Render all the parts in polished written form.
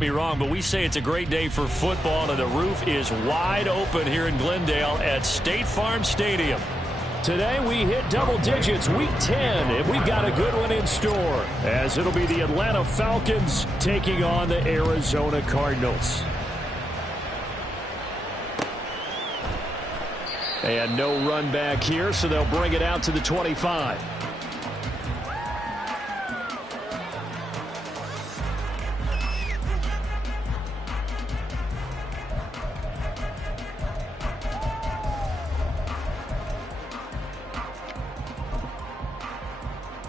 Me wrong, but we say it's a great day for football, and the roof is wide open here in Glendale at State Farm Stadium. Today we hit double digits, week 10, and we've got a good one in store, as it'll be the Atlanta Falcons taking on the Arizona Cardinals. And no run back here, so they'll bring it out to the 25.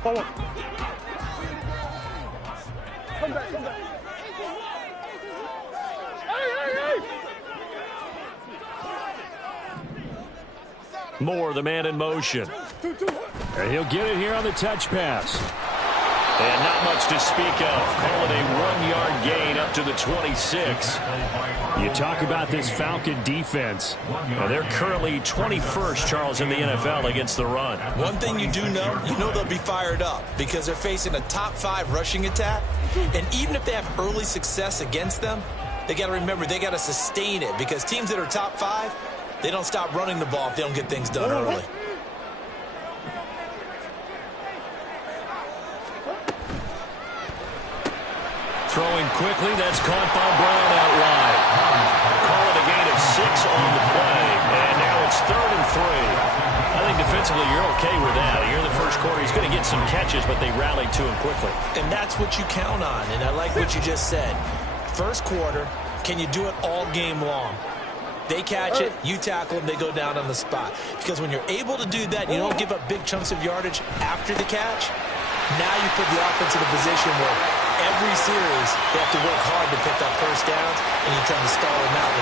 Come back, come back. Hey! Moore, the man in motion. And he'll get it here on the touch pass. And not much to speak of. Call it a 1-yard gain up to the 26. You talk about this Falcon defense. They're currently 21st, Charles, in the NFL against the run. One thing you do know, they'll be fired up because they're facing a top 5 rushing attack. And even if they have early success against them, they got to remember they got to sustain it, because teams that are top 5, they don't stop running the ball if they don't get things done early. Throwing quickly, that's caught by Brown out wide. Call it a gain of 6 on the play, and now it's 3rd and 3. I think defensively you're okay with that. Here in the first quarter, he's going to get some catches, but they rallied to him quickly. And that's what you count on, and I like what you just said. First quarter, can you do it all game long? They catch it, you tackle them, they go down on the spot. Because when you're able to do that, you don't give up big chunks of yardage after the catch. Now you put the offense in a position where every series they have to work hard to pick up first downs, and you tend to stall them out.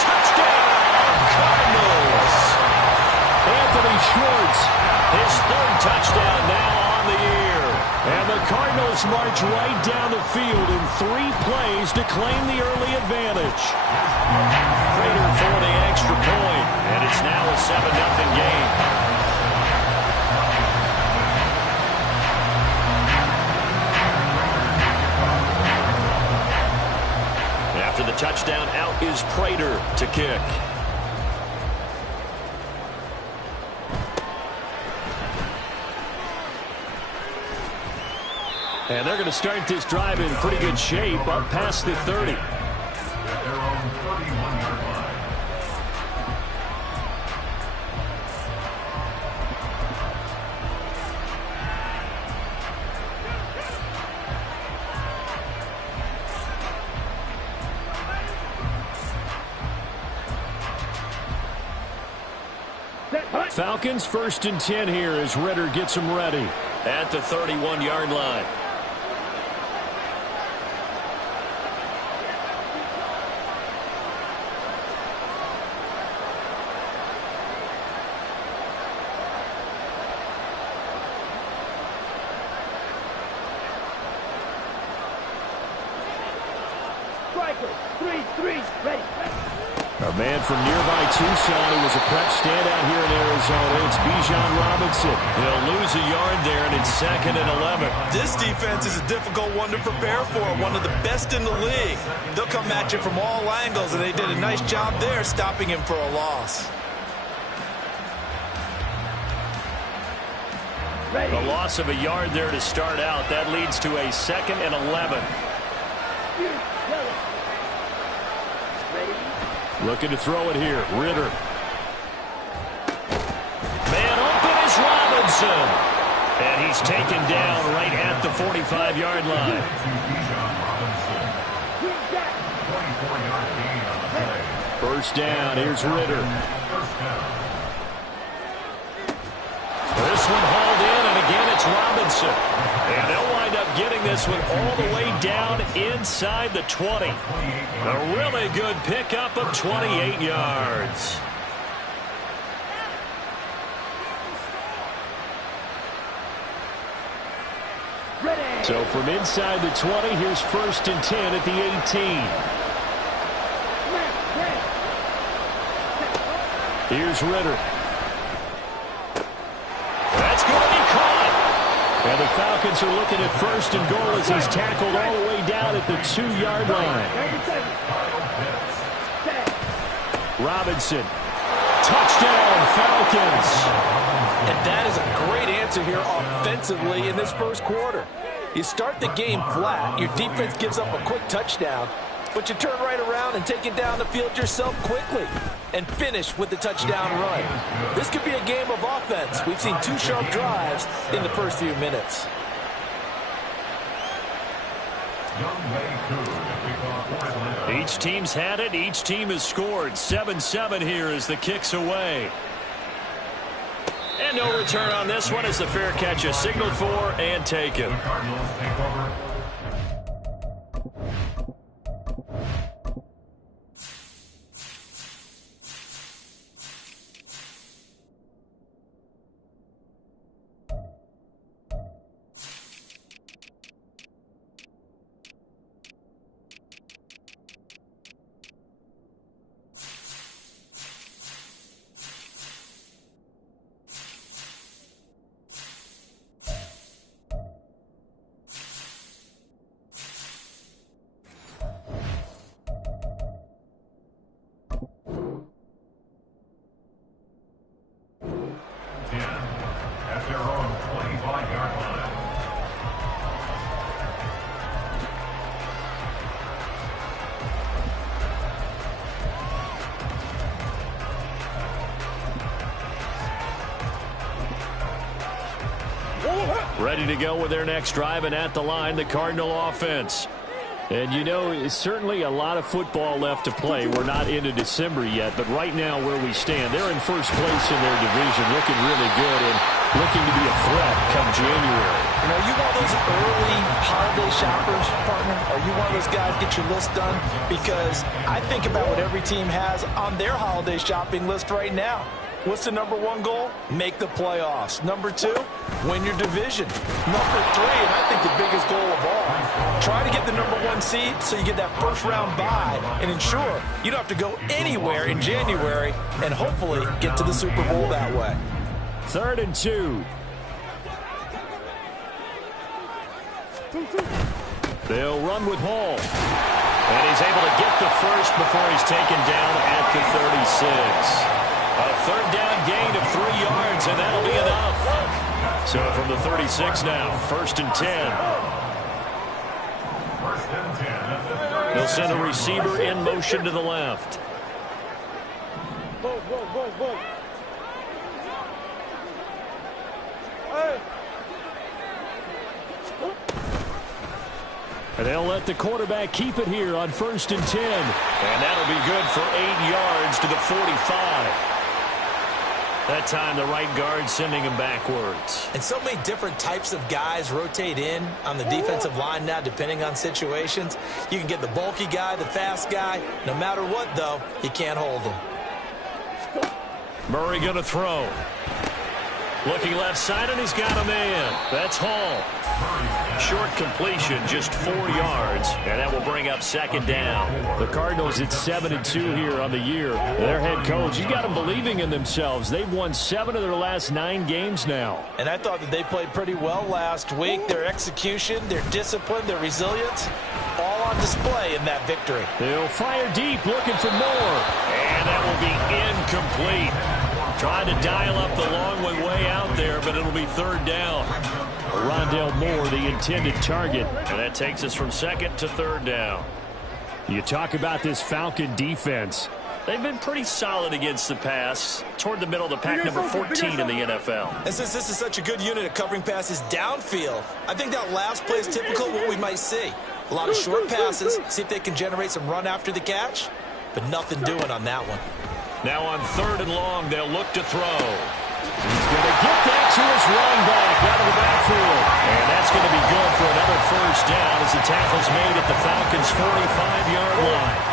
Touchdown, Cardinals! Anthony Schwartz, his 3rd touchdown now on the year. And the Cardinals march right down the field in 3 plays to claim the early advantage. Prater for the extra point, and it's now a 7-0 game. After the touchdown, out is Prater to kick. And they're going to start this drive in pretty good shape, up past the 30. Falcons 1st and 10 here as Ritter gets them ready at the 31-yard line. A man from nearby Tucson who was a prep standout here in Arizona. It's Bijan Robinson. He'll lose a yard there, and it's 2nd and 11. This defense is a difficult one to prepare for, one of the best in the league. They'll come at you from all angles, and they did a nice job there stopping him for a loss. A loss of a yard there to start out. That leads to a 2nd and 11. Looking to throw it here. Ritter. Man open is Robinson. And he's taken down right at the 45-yard line. First down. Here's Ritter. This one hauled in, and again it's Robinson. And they'll wind up getting this one all the way down inside the 20. A really good pickup of 28 yards. So from inside the 20, here's 1st and 10 at the 18. Here's Ritter. That's going to be caught. And the Falcons are looking at first and goal as he's tackled all the way down at the 2-yard line. Robinson. Touchdown, Falcons. And that is a great answer here offensively in this first quarter. You start the game flat, your defense gives up a quick touchdown, but you turn right around and take it down the field yourself quickly and finish with the touchdown run. This could be a game of offense. We've seen 2 sharp drives in the first few minutes. Each team's had it. Each team has scored. 7-7 here as the kick's away. And no return on this one as the fair catch is signaled for and taken. Ready to go with their next drive, and at the line, the Cardinal offense. And, you know, it's certainly a lot of football left to play. We're not into December yet, but right now where we stand, they're in first place in their division, looking really good and looking to be a threat come January. You know, you one of those early holiday shoppers, partner? Are you one of those guys get your list done? Because I think about what every team has on their holiday shopping list right now. What's the number 1 goal? Make the playoffs. Number 2, win your division. Number 3, and I think the biggest goal of all, try to get the number 1 seed so you get that first-round bye and ensure you don't have to go anywhere in January and hopefully get to the Super Bowl that way. 3rd and 2. They'll run with Hall. And he's able to get the first before he's taken down at the 36. A 3rd down gain of 3 yards, and that'll be enough. So from the 36 now, 1st and 10. They'll send a receiver in motion to the left. And they'll let the quarterback keep it here on 1st and 10. And that'll be good for 8 yards to the 45. That time, the right guard sending him backwards. And so many different types of guys rotate in on the defensive line now, depending on situations. You can get the bulky guy, the fast guy. No matter what, though, you can't hold him. Murray going to throw. Looking left side, and he's got a man. That's Hall. Short completion, just 4 yards, and that will bring up 2nd down. The Cardinals at 7-2 here on the year. Their head coach, he's got them believing in themselves. They've won 7 of their last 9 games now. And I thought that they played pretty well last week. Their execution, their discipline, their resilience, all on display in that victory. They'll fire deep, looking for more. And that will be incomplete. Trying to dial up the long way out there, but it'll be 3rd down. Rondale Moore, the intended target, and that takes us from 2nd to 3rd down. You talk about this Falcon defense. They've been pretty solid against the pass, toward the middle of the pack, number 14 in the NFL. And since this is such a good unit of covering passes downfield, I think that last play is typical of what we might see. A lot of short passes, see if they can generate some run after the catch, but nothing doing on that one. Now on 3rd and long, they'll look to throw. He's going to get that to his running back out of the backfield. And that's going to be good for another 1st down as the tackle's made at the Falcons' 45-yard line.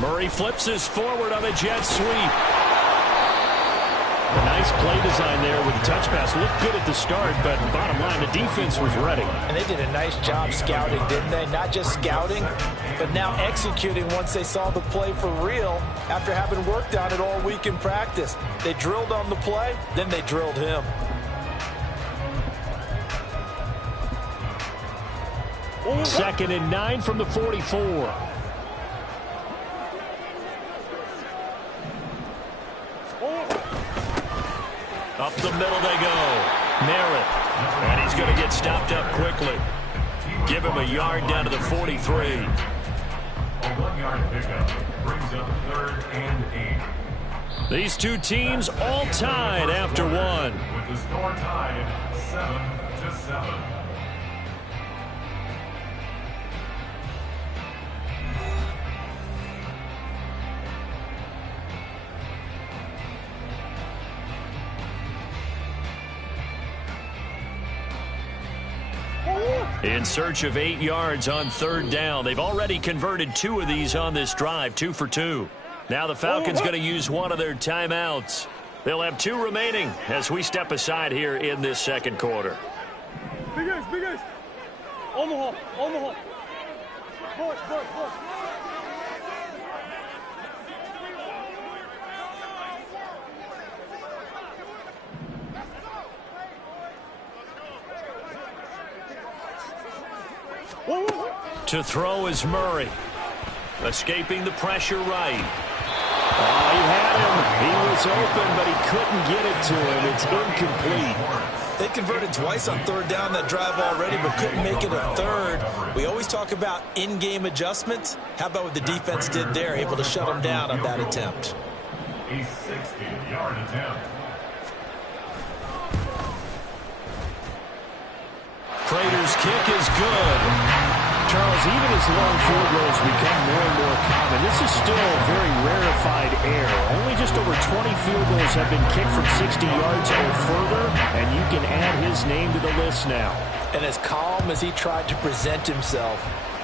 Murray flips his forward on a jet sweep. A nice play design there with the touch pass. Looked good at the start, but bottom line, the defense was ready. And they did a nice job scouting, didn't they? Not just scouting, but now executing once they saw the play for real after having worked on it all week in practice. They drilled on the play, then they drilled him. Second and 9 from the 44. Up the middle they go. Merritt. And he's going to get stopped up quickly. Give him a yard down to the 43. A 1-yard pickup brings up 3rd and 8. These two teams all tied after one. With the score tied 7-7. In search of 8 yards on 3rd down. They've already converted 2 of these on this drive, 2 for 2. Now the Falcons going to use one of their timeouts. They'll have 2 remaining as we step aside here in this second quarter. Big ace, big ace. Omaha, Omaha. Push, push, push. To throw is Murray. Escaping the pressure right. Oh, he had him. He was open, but he couldn't get it to him. It's incomplete. They converted twice on 3rd down that drive already, but couldn't make it a 3rd. We always talk about in-game adjustments. How about what the defense did there, able to shut them down on that attempt? A 60-yard attempt. Prater's kick is good. Charles, even as long field goals become more and more common, this is still a very rarefied air. Only just over 20 field goals have been kicked from 60 yards or further, and you can add his name to the list now. And as calm as he tried to present himself,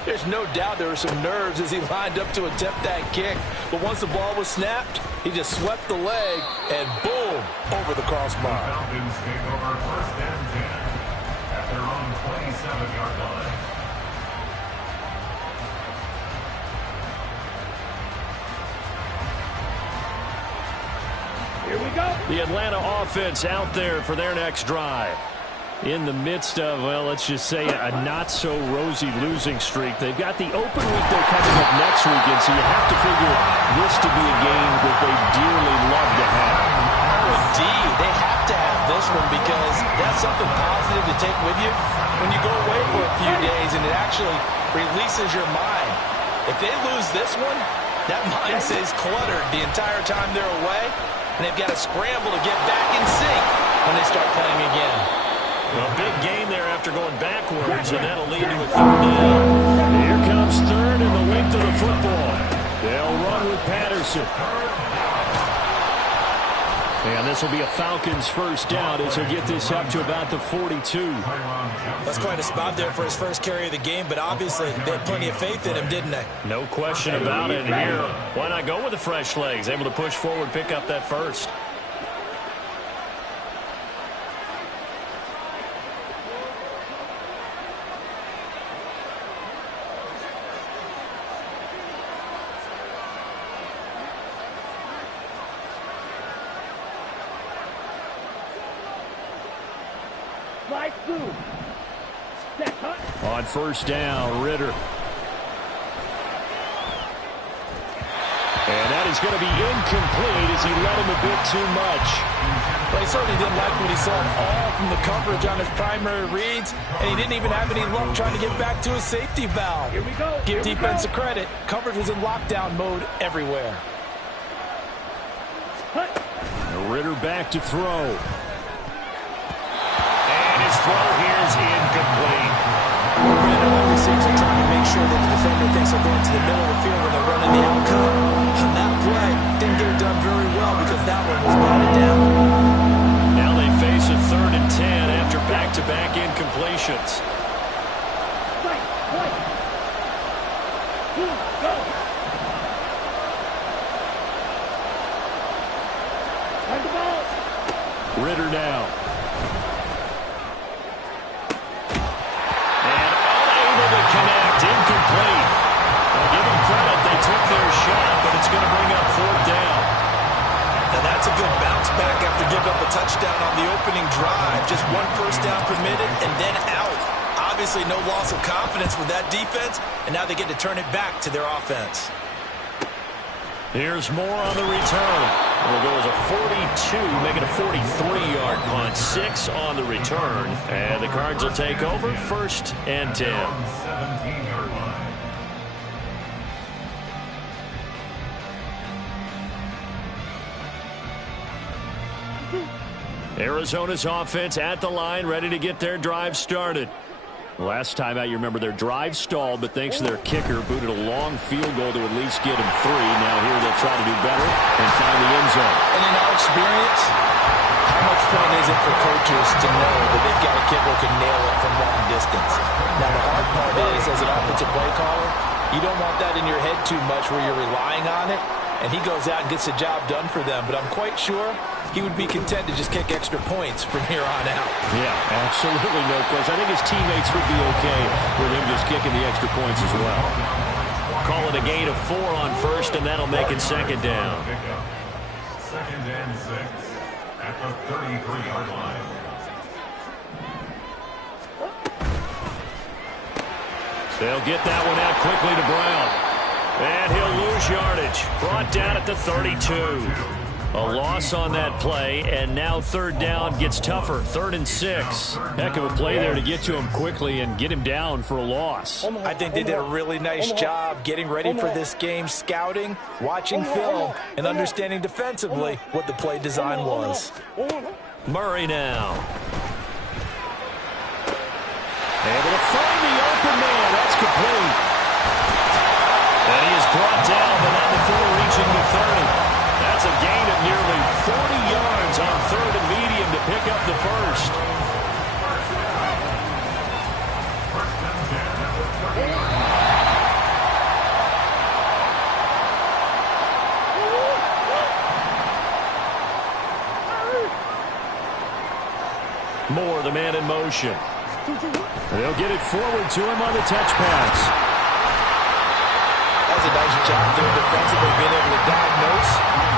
there's no doubt there were some nerves as he lined up to attempt that kick. But once the ball was snapped, he just swept the leg, and boom, over the crossbar. Falcons take over 1st and 10 at their own 27-yard line. Here we go. The Atlanta offense out there for their next drive. In the midst of, well, let's just say a not-so-rosy losing streak. They've got the open week they're coming up next weekend, so you have to figure this to be a game that they dearly love to have. Oh, indeed. They have to have this one because that's something positive to take with you when you go away for a few days, and it actually releases your mind. If they lose this one, that mind stays cluttered the entire time they're away, and they've got to scramble to get back in sync when they start playing again. Well, big game there after going backwards, and that'll lead to a 3rd down. Here comes 3rd and the length of the football. They'll run with Patterson. And this will be a Falcons 1st down as he'll get this up to about the 42. That's quite a spot there for his first carry of the game, but obviously they had plenty of faith in him, didn't they? No question about it. And here, why not go with the fresh legs? Able to push forward, pick up that first. On 1st down, Ritter. And that is going to be incomplete as he let him a bit too much. Well, he certainly didn't like what he saw all from the coverage on his primary reads, and he didn't even have any luck trying to get back to his safety valve. Here we go. Give defense a credit. Coverage was in lockdown mode everywhere. Ritter back to throw. And his throw here is incomplete. Brandon always seems to try to make sure that the defender thinks they're going to the middle of the field when they're running the outcome. On that play, didn't get it done very well because that one was batted down. Now they face a 3rd and 10 after back-to-back incompletions. Go. Find the ball. just one first down permitted and then out. Obviously no loss of confidence with that defense, and now they get to turn it back to their offense. Here's more on the return. It'll go as a 42, make it a 43-yard punt. 6 on the return. And the Cards will take over, 1st and 10. 17-yard line. Arizona's offense at the line, ready to get their drive started. Last time out, you remember their drive stalled, but thanks to their kicker, booted a long field goal to at least get him 3. Now here they'll try to do better and find the end zone. And in our experience, how much fun is it for coaches to know that they've got a kicker who can nail it from long distance? Now the hard part is, as an offensive play caller, you don't want that in your head too much where you're relying on it, and he goes out and gets the job done for them. But I'm quite sure he would be content to just kick extra points from here on out. Yeah, absolutely no question. I think his teammates would be okay with him just kicking the extra points as well. Call it a gain of 4 on 1st, and that'll make it 2nd down. 2nd and 6 at the 33-yard line. They'll get that one out quickly to Brown. And he'll lose yardage. Brought down at the 32. A loss on that play, and now 3rd down gets tougher. 3rd and 6. Heck of a play there to get to him quickly and get him down for a loss. I think they did a really nice job getting ready for this game, scouting, watching film, and understanding defensively what the play design was. Murray now. Able to find the open man. That's complete. And he is brought down, but not before reaching the 30. That's a gain of nearly 40 yards on 3rd and medium to pick up the 1st. Moore, the man in motion. They'll get it forward to him on the touch pass. A nice job there defensively, being able to diagnose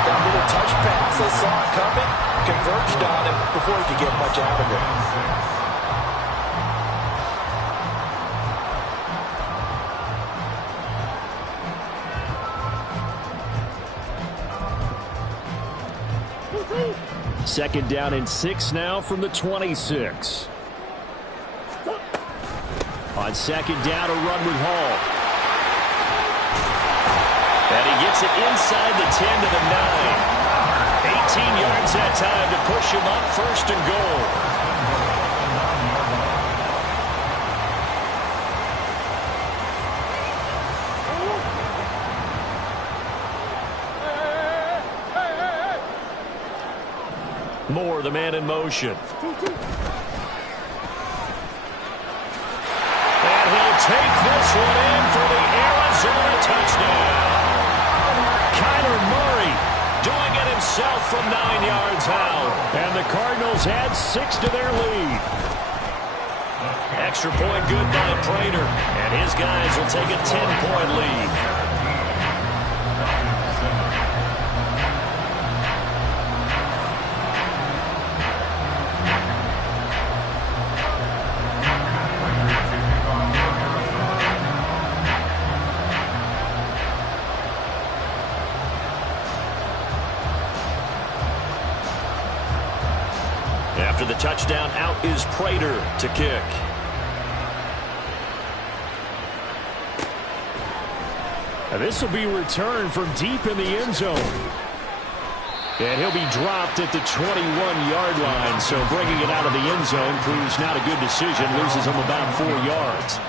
that little touch pass. They saw it coming, converged on him before he could get much out of it. 2nd down and 6 now from the 26. On 2nd down, a run with Hall. And he gets it inside the 10 to the 9. 18 yards that time to push him up, 1st and goal. Moore, the man in motion. And he'll take this one in for the Arizona touchdown. Murray doing it himself from 9 yards out. And the Cardinals add 6 to their lead. Extra point good by Prater. And his guys will take a 10-point lead. After the touchdown, out is Prater to kick. And this will be returned from deep in the end zone. And he'll be dropped at the 21-yard line. So bringing it out of the end zone proves not a good decision. Loses him about 4 yards.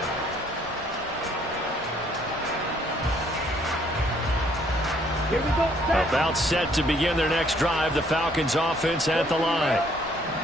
Here we go. About set to begin their next drive. The Falcons offense at the line.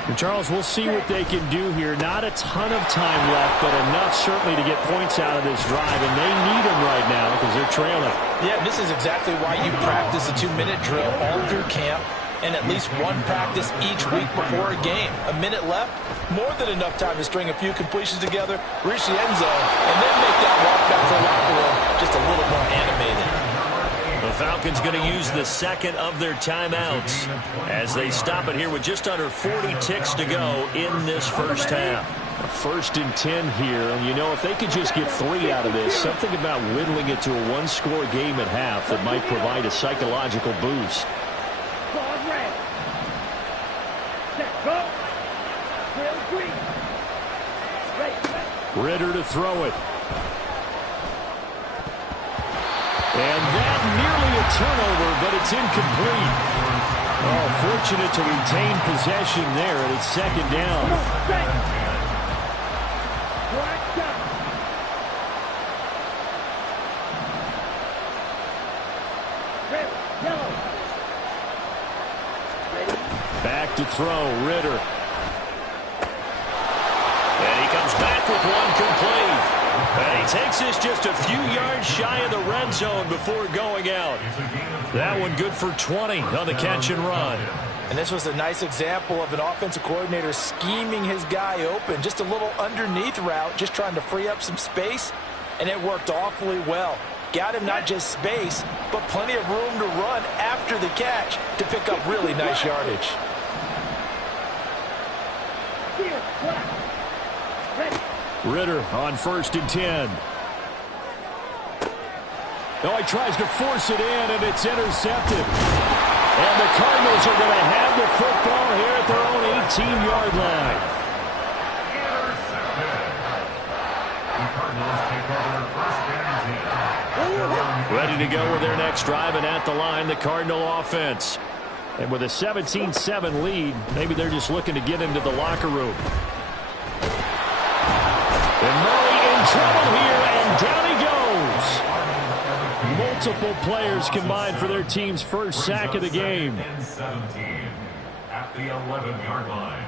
And Charles, we'll see what they can do here. Not a ton of time left, but enough certainly to get points out of this drive. And they need them right now because they're trailing. Yeah, this is exactly why you practice a 2-minute drill all through camp and at least one practice each week before a game. A minute left, more than enough time to string a few completions together, reach the end zone, and then make that walk back to the locker room just a little more animated. The Falcons going to use the second of their timeouts as they stop it here with just under 40 ticks to go in this first half. A 1st and 10 here, and you know, if they could just get 3 out of this, something about whittling it to a one-score game at half that might provide a psychological boost. Ritter to throw it. And that nearly a turnover, but it's incomplete. Oh, fortunate to retain possession there, and it's 2nd down. Back to throw, Ritter. And he comes back with one complete. And he takes this just a few yards shy of the red zone before going out. That one good for 20 on the catch and run. And this was a nice example of an offensive coordinator scheming his guy open. Just a little underneath route, just trying to free up some space. And it worked awfully well. Got him not just space, but plenty of room to run after the catch to pick up really nice yardage. Ritter on 1st and 10. Oh, he tries to force it in, and it's intercepted. And the Cardinals are going to have the football here at their own 18-yard line. Ready to go with their next drive, and at the line, the Cardinal offense. And with a 17-7 lead, maybe they're just looking to get into the locker room. And Murray in trouble here, and down he goes. Multiple players combined for their team's first sack of the game. 17 at the 11-yard line.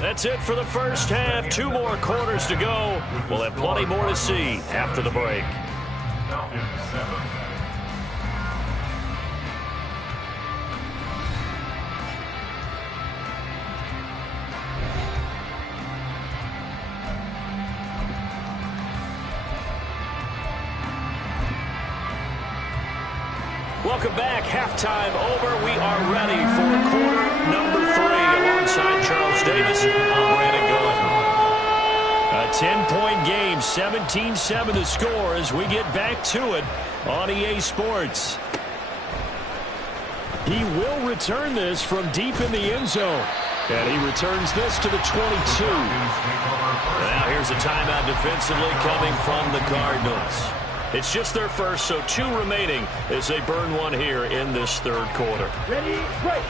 That's it for the first half. 2 more quarters to go. We'll have plenty more to see after the break. Falcons 7. Welcome back. Halftime over. We are ready for quarter number 3. Alongside Charles Davis, I'm Brandon Gould. A 10-point game, 17-7 to score as we get back to it on EA Sports. He will return this from deep in the end zone. And he returns this to the 22. Now here's a timeout defensively coming from the Cardinals. It's just their first, so 2 remaining as they burn one here in this 3rd quarter. Ready, break.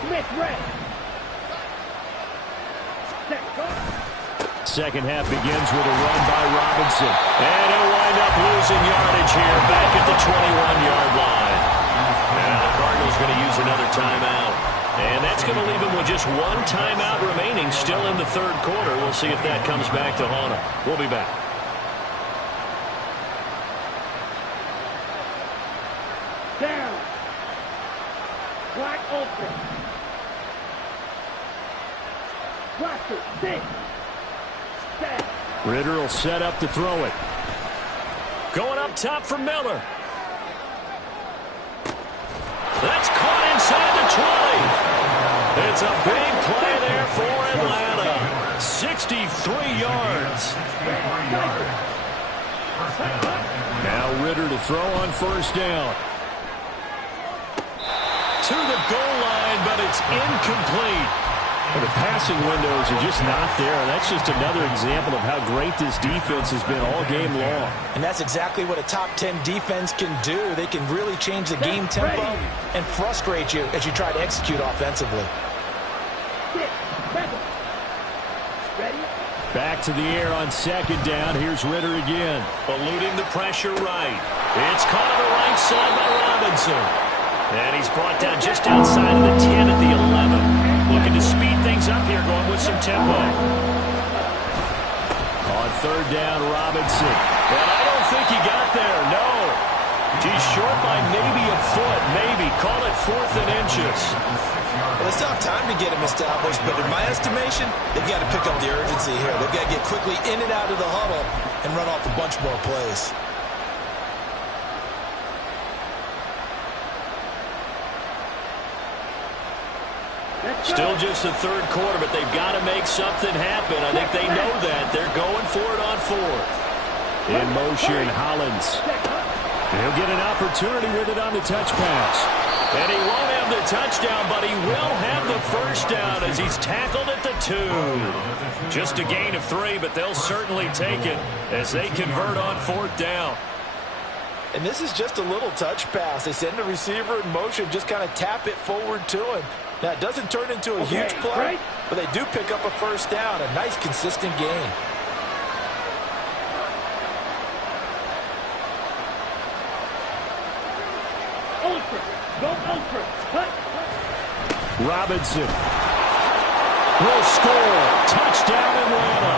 Smith, red. Second half begins with a run by Robinson. And he'll wind up losing yardage here back at the 21-yard line. Now the Cardinals going to use another timeout. And that's going to leave him with just 1 timeout remaining still in the 3rd quarter. We'll see if that comes back to haunt him. We'll be back. Down. Black open. Blaster, 6. Set. Ritter will set up to throw it. Going up top for Miller. That's caught inside the 20. It's a big play there for Atlanta. 63 yards. Now Ritter to throw on 1st down. To the goal line, but it's incomplete. Well, the passing windows are just not there. That's just another example of how great this defense has been all game long. And that's exactly what a top 10 defense can do. They can really change the game tempo and frustrate you as you try to execute offensively. Back to the air on 2nd down. Here's Ritter again. Eluding the pressure right. It's caught on the right side by Robinson. And he's brought down just outside of the 10 at the 11. Looking to speed things up here, going with some tempo. On 3rd down, Robinson. And I don't think he got there, no. He's short by maybe a foot, maybe. Call it 4th and inch ferocious. Well, they still have time to get him established, but in my estimation, they've got to pick up the urgency here. They've got to get quickly in and out of the huddle and run off a bunch more plays. Still just the third quarter, but they've got to make something happen. I think they know that. They're going for it on fourth. In motion, Hollins. He'll get an opportunity with it on the touch pass. And he won't have the touchdown, but he will have the first down as he's tackled at the 2. Just a gain of 3, but they'll certainly take it as they convert on fourth down. And this is just a little touch pass. They send the receiver in motion, just kind of tap it forward to him. Now, it doesn't turn into a huge play, but they do pick up a first down, a nice, consistent gain. Robinson will score. Touchdown, Atlanta.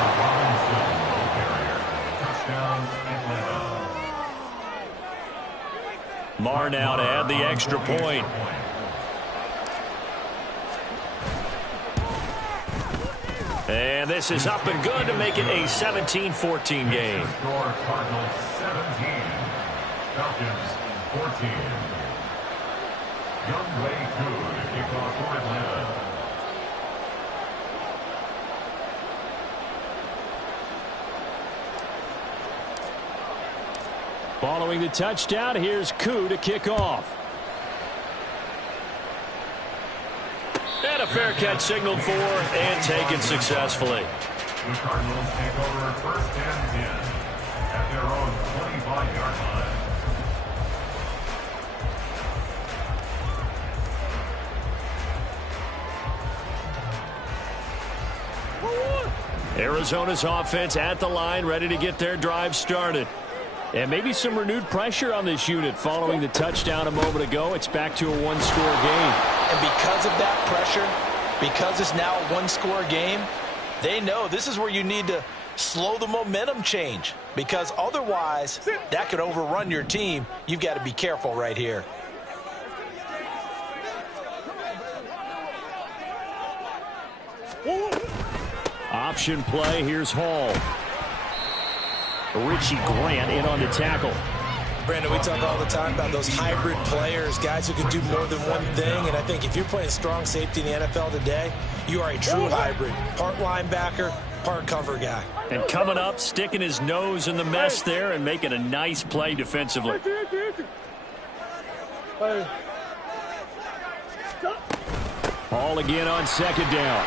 Marr now to add the extra point. And this is up and good to make it a 17-14 game. Score Cardinals 17, Falcons 14. Young Way Koo to kick off for Atlanta. Following the touchdown, here's Koo to kick off. And a fair catch signaled for and taken successfully. The Cardinals take over first and 10 at their own 25-yard line. Arizona's offense at the line, ready to get their drive started. And maybe some renewed pressure on this unit following the touchdown a moment ago. It's back to a one-score game. And because of that pressure, because it's now a one-score game, they know this is where you need to slow the momentum change, because otherwise that could overrun your team. You've got to be careful right here. Option play, here's Hall. Richie Grant in on the tackle. Brandon, we talk all the time about those hybrid players, guys who can do more than one thing, and I think if you're playing strong safety in the NFL today, you are a true hybrid. Part linebacker, part cover guy. And coming up, sticking his nose in the mess there and making a nice play defensively. Hall again on second down.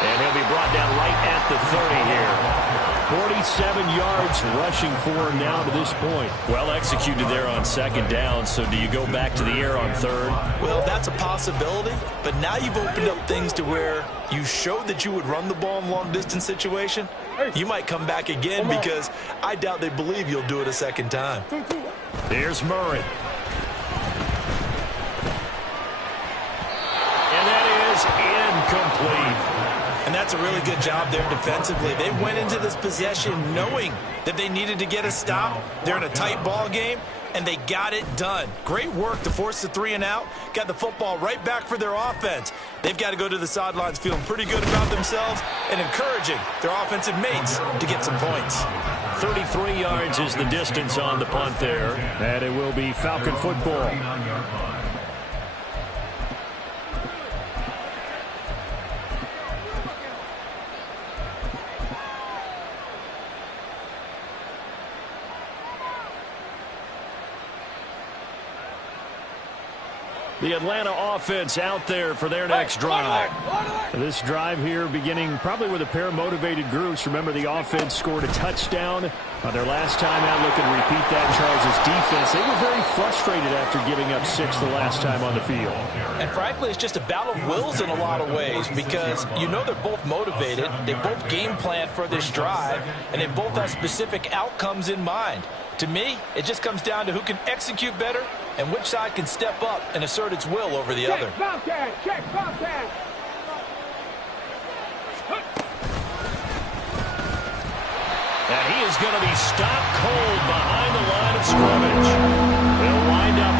And he'll be brought down right at the 30 here. 47 yards rushing for him now to this point. Well executed there on second down, so do you go back to the air on third? Well, that's a possibility, but now you've opened up things to where you showed that you would run the ball in long-distance situation. You might come back again because I doubt they believe you'll do it a second time. Here's Murray. And that is incomplete. And that's a really good job there defensively. They went into this possession knowing that they needed to get a stop. They're in a tight ball game, and they got it done. Great work to force the 3 and out. Got the football right back for their offense. They've got to go to the sidelines feeling pretty good about themselves and encouraging their offensive mates to get some points. 33 yards is the distance on the punt there. And it will be Falcon football. The Atlanta offense out there for their next drive. This drive here beginning probably with a pair of motivated groups. Remember, the offense scored a touchdown on their last time out. Looking to repeat that in Charles' defense. They were very frustrated after giving up 6 the last time on the field. And frankly, it's just a battle of wills in a lot of ways, because you know they're both motivated. They both game plan for this drive, and they both have specific outcomes in mind. To me, it just comes down to who can execute better and which side can step up and assert its will over the other. Check, Bobcat. And he is going to be stopped cold behind the line of scrimmage. They'll wind up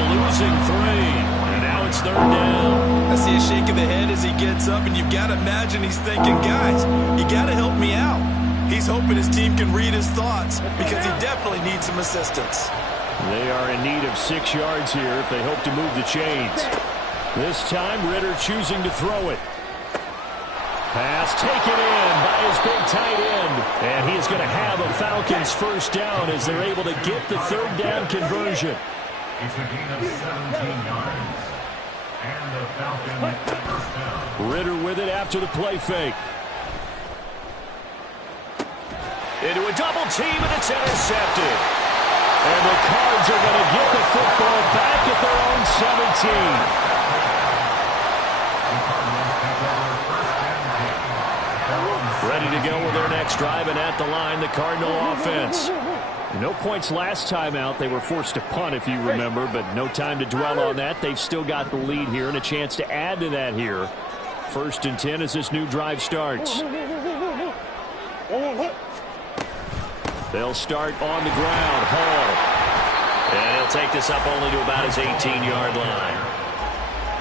gets up, and you've got to imagine he's thinking, guys, you got to help me out. He's hoping his team can read his thoughts because he definitely needs some assistance. They are in need of 6 yards here if they hope to move the chains. This time, Ritter choosing to throw it. Pass taken in by his big tight end. And he is going to have a Falcons first down as they're able to get the 3rd down conversion. It's a gain of 17 yards. And the Falcons first down. Ritter with it after the play fake. Into a double team, and it's intercepted. And the Cards are going to get the football back at their own 17. Ready to go with their next drive, and at the line, the Cardinal offense. No points last time out. They were forced to punt, if you remember, but no time to dwell on that. They've still got the lead here and a chance to add to that here. 1st and 10 as this new drive starts. They'll start on the ground. Hall. And he'll take this up only to about his 18-yard line.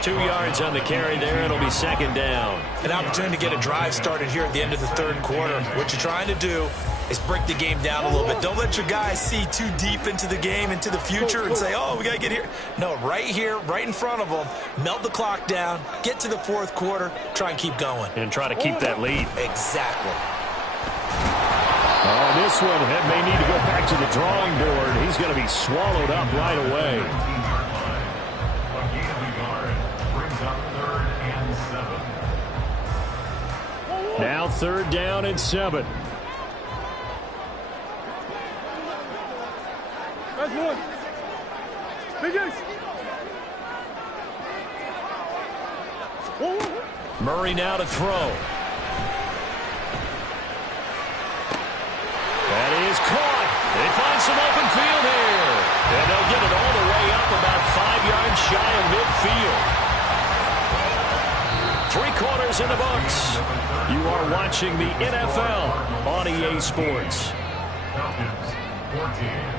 2 yards on the carry there. It'll be 2nd down. An opportunity to get a drive started here at the end of the 3rd quarter. What you're trying to do is break the game down a little bit. Don't let your guys see too deep into the game, into the future, and say, oh, we got to get here. No, right here, right in front of them, melt the clock down, get to the 4th quarter, try and keep going. And try to keep that lead. Exactly. Oh, this one may need to go back to the drawing board. He's going to be swallowed up right away. Now 3rd down and 7. That's one. Big Murray now to throw. That is caught. They find some open field here. And they'll get it all the way up about 5 yards shy of midfield. 3 quarters in the books. You are watching the NFL on EA Sports. Falcons 14.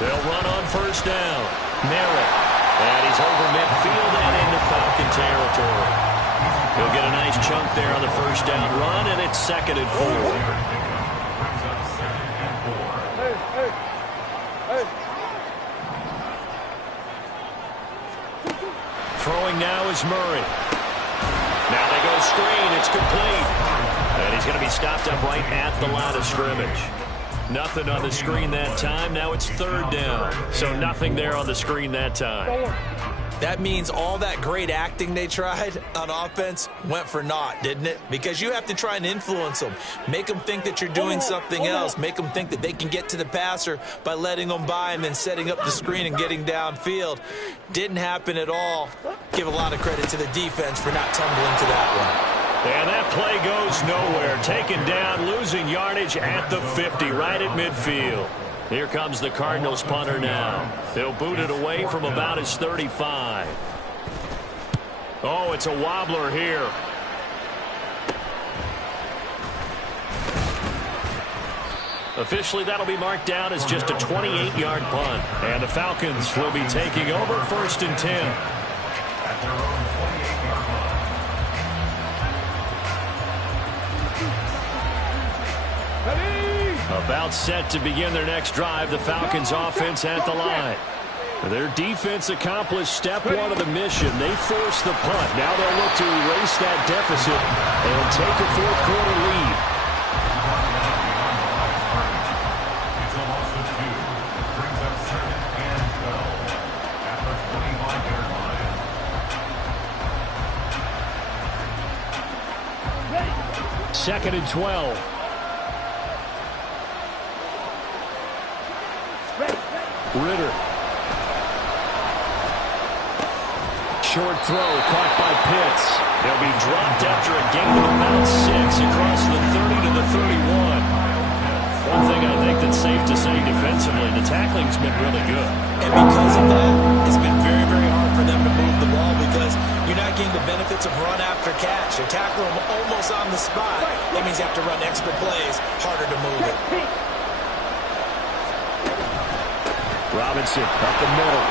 They'll run on 1st down. Merritt. And he's over midfield and into Falcon territory. He'll get a nice chunk there on the 1st down run, and it's 2nd and 4. Throwing now is Murray. Now they go screen. It's complete. And he's going to be stopped up right at the line of scrimmage. Nothing on the screen that time. Now it's 3rd down. So nothing there on the screen that time. That means all that great acting they tried on offense went for naught, didn't it? Because you have to try and influence them. Make them think that you're doing something else. Make them think that they can get to the passer by letting them by and then setting up the screen and getting downfield. Didn't happen at all. Give a lot of credit to the defense for not tumbling to that one. And that play goes nowhere. Taken down, losing yardage at the 50, right at midfield. Here comes the Cardinals punter now. They'll boot it away from about his 35. Oh, it's a wobbler here. Officially, that'll be marked down as just a 28-yard punt. And the Falcons will be taking over 1st and 10. At their own 28-yard line. About set to begin their next drive, the Falcons offense at the line. Their defense accomplished step 1 of the mission. They forced the punt. Now they'll look to erase that deficit and take a 4th quarter lead. It's a loss of 2. Brings up 2nd and 12 at the 25-yard line. 2nd and 12. Ritter. Short throw caught by Pitts. They'll be dropped after a gain of about 6 across the 30 to the 31. One thing I think that's safe to say defensively, the tackling's been really good. And because of that, it's been very, very hard for them to move the ball because you're not getting the benefits of run after catch. You're tackling them almost on the spot. That means you have to run extra plays, harder to move it. Robinson up the middle.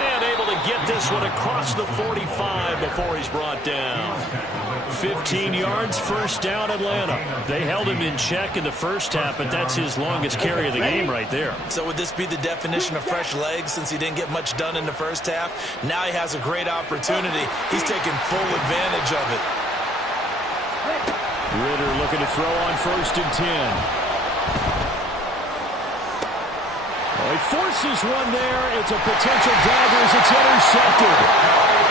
And able to get this one across the 45 before he's brought down. 15 yards, first down, Atlanta. They held him in check in the first half, but that's his longest carry of the game right there. So would this be the definition of fresh legs since he didn't get much done in the first half? Now he has a great opportunity. He's taking full advantage of it. Ritter looking to throw on 1st and 10. He forces one there. It's a potential dagger as it's intercepted.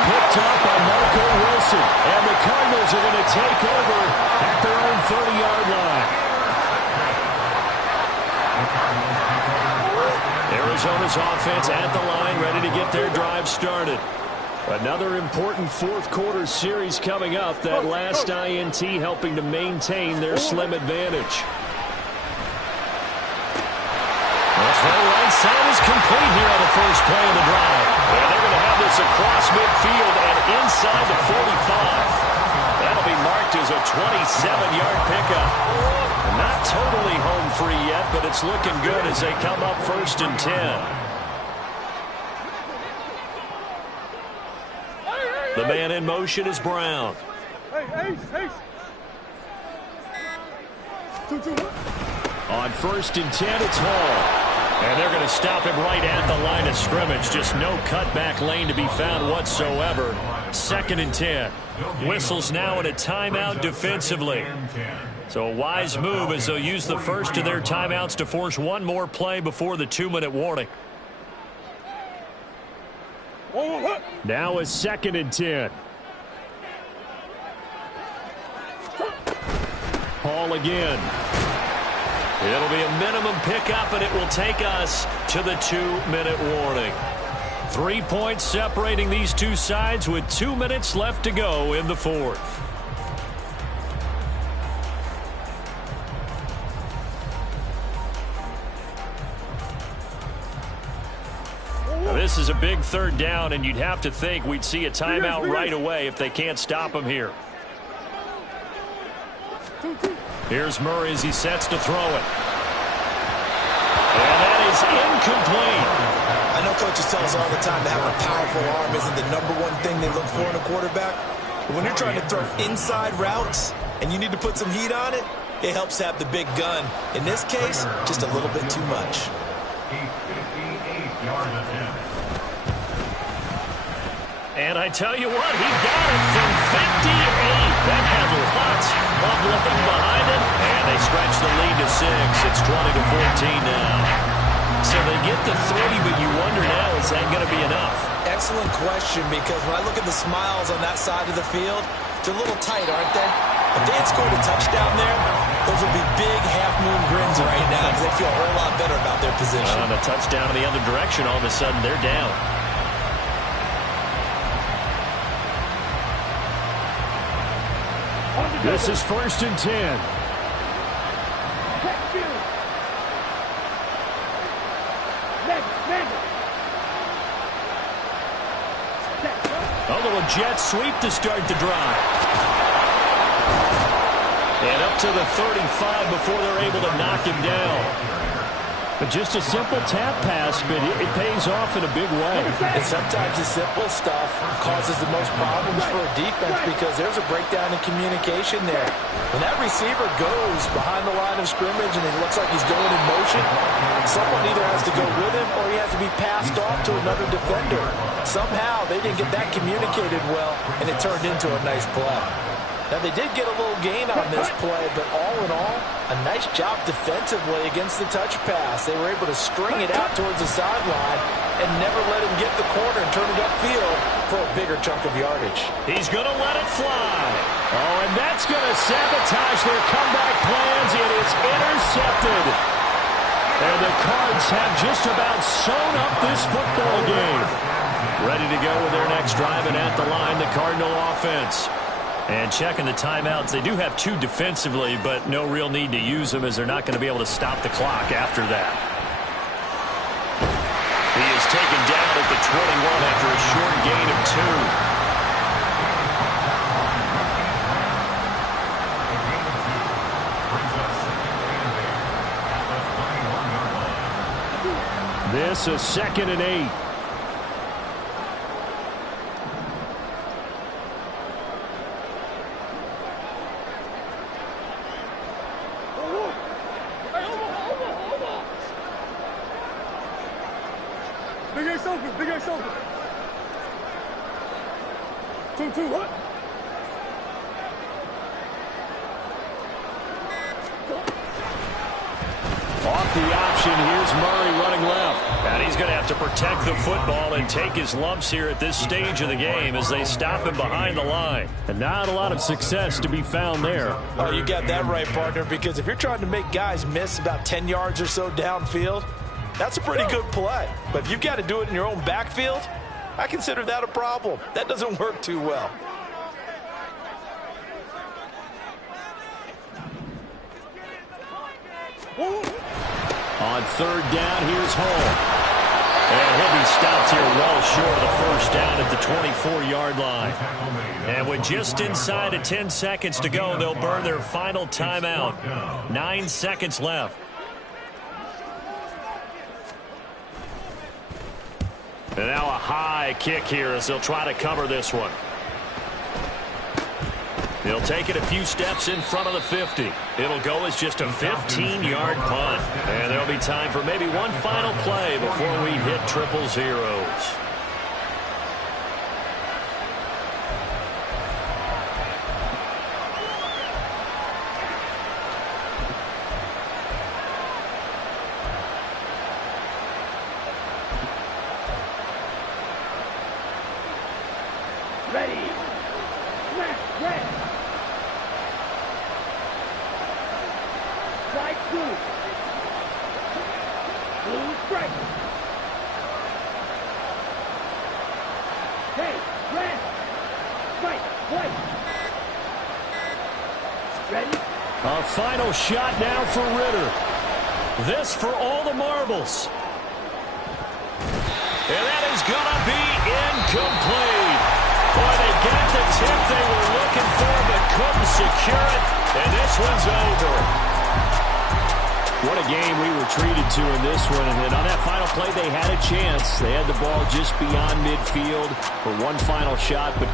Picked up by Marco Wilson. And the Cardinals are going to take over at their own 30-yard line. Arizona's offense at the line, ready to get their drive started. Another important fourth-quarter series coming up. That last INT helping to maintain their slim advantage. Throw right side is complete here on the first play of the drive. And they're going to have this across midfield and inside the 45. That'll be marked as a 27-yard pickup. Not totally home free yet, but it's looking good as they come up 1st and 10. The man in motion is Brown. On 1st and 10, it's Hall. And they're going to stop him right at the line of scrimmage. Just no cutback lane to be found whatsoever. 2nd and 10. Whistles now in a timeout defensively. So a wise move as they'll use the first of their timeouts to force one more play before the 2-minute warning. Now a 2nd and 10. Hall again. It'll be a minimum pickup, and it will take us to the 2-minute warning. 3 points separating these two sides with 2 minutes left to go in the fourth. Now, this is a big 3rd down, and you'd have to think we'd see a timeout right away if they can't stop him here. Here's Murray as he sets to throw it. And that is incomplete. I know coaches tell us all the time that having a powerful arm isn't the #1 thing they look for in a quarterback. But when you're trying to throw inside routes and you need to put some heat on it, it helps have the big gun. In this case, just a little bit too much. And I tell you what, he got it from 58. That had lots of looking behind it. And they stretch the lead to 6. It's 20-14 now. So they get the 3, but you wonder now, is that going to be enough? Excellent question, because when I look at the smiles on that side of the field, they're a little tight, aren't they? If they had scored a touchdown there, those would be big half-moon grins right now because they feel a whole lot better about their position. On a touchdown in the other direction, all of a sudden they're down. This is 1st and 10. A little jet sweep to start the drive. And up to the 35 before they're able to knock him down. But just a simple tap pass, but it pays off in a big way. And sometimes the simple stuff causes the most problems for a defense because there's a breakdown in communication there. When that receiver goes behind the line of scrimmage and it looks like he's going in motion, someone either has to go with him or he has to be passed off to another defender. Somehow they didn't get that communicated well, and it turned into a nice play. Now, they did get a little gain on this play, but all in all, a nice job defensively against the touch pass. They were able to string it out towards the sideline and never let him get the corner and turn it upfield for a bigger chunk of yardage. He's going to let it fly. Oh, and that's going to sabotage their comeback plans. It is intercepted. And the Cards have just about sewn up this football game. Ready to go with their next drive, and at the line, the Cardinal offense. And checking the timeouts, they do have 2 defensively, but no real need to use them as they're not going to be able to stop the clock after that. He is taken down at the 21 after a short gain of 2. This is 2nd and 8. Big Ace open. 2-2, what? Off the option, here's Murray running left. And he's going to have to protect the football and take his lumps here at this stage of the game as they stop him behind the line. And not a lot of success to be found there. Oh, you got that right, partner, because if you're trying to make guys miss about 10 yards or so downfield, that's a pretty good play. But if you've got to do it in your own backfield, I consider that a problem. That doesn't work too well. On 3rd down, here's Hall. And he'll be stopped here well short of the first down at the 24-yard line. And with just inside of 10 seconds to go, they'll burn their final timeout. 9 seconds left. And now a high kick here as they'll try to cover this one. They'll take it a few steps in front of the 50. It'll go as just a 15-yard punt. And there'll be time for maybe one final play before we hit triple zeros. Ready. Left, red. White, blue. Blue, strike. Hey, red. White, white. Ready. A final shot now for Ritter. This for all the marbles. And that is going to be incomplete. Boy, they got the tip they were looking for, but couldn't secure it, and this one's over. What a game we were treated to in this one, and on that final play, they had a chance. They had the ball just beyond midfield for one final shot, but